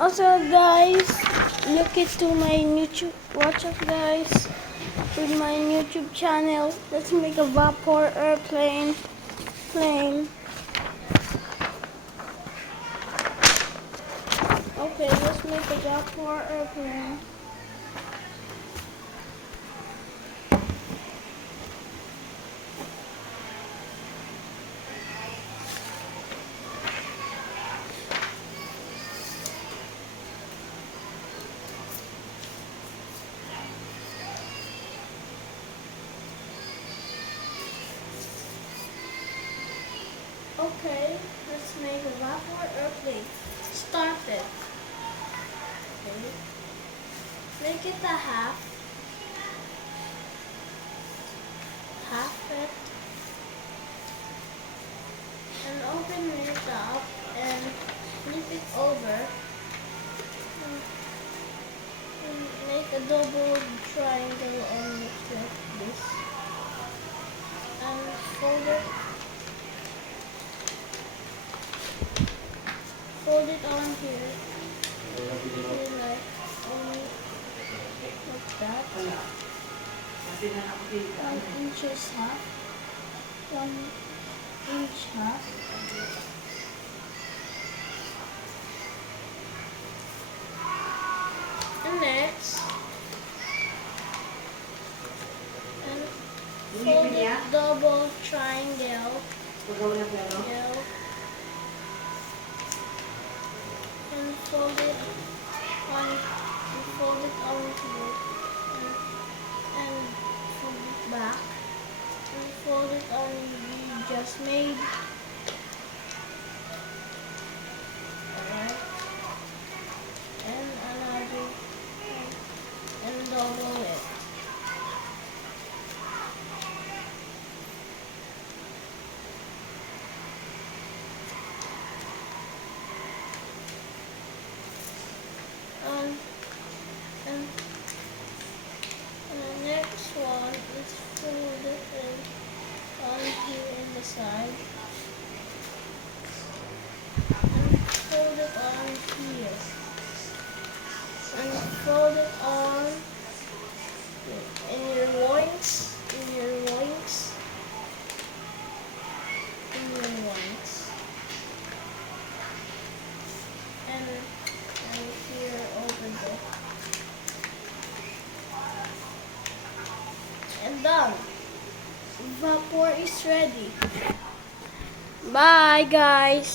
Also, guys, look into my YouTube. Watch out, guys, with my YouTube channel. Let's make a vapor airplane. Okay, let's make a vapor airplane. Okay, let's make a vapor airplane. Start it. Okay. Make it a half it, and open it up and flip it over. And make a double triangle on it like this. And fold it on here. Like only like that. 1 inches half. 1 inch half. And next, and fold it double triangle. And fold it on here, and fold it back, and fold it on we just made. Alright, and another, and double it. And the next one is fold it on here in the side, and fold it on here, and fold it on in your loins, and here over there. And done. Vapor is ready. Bye, guys.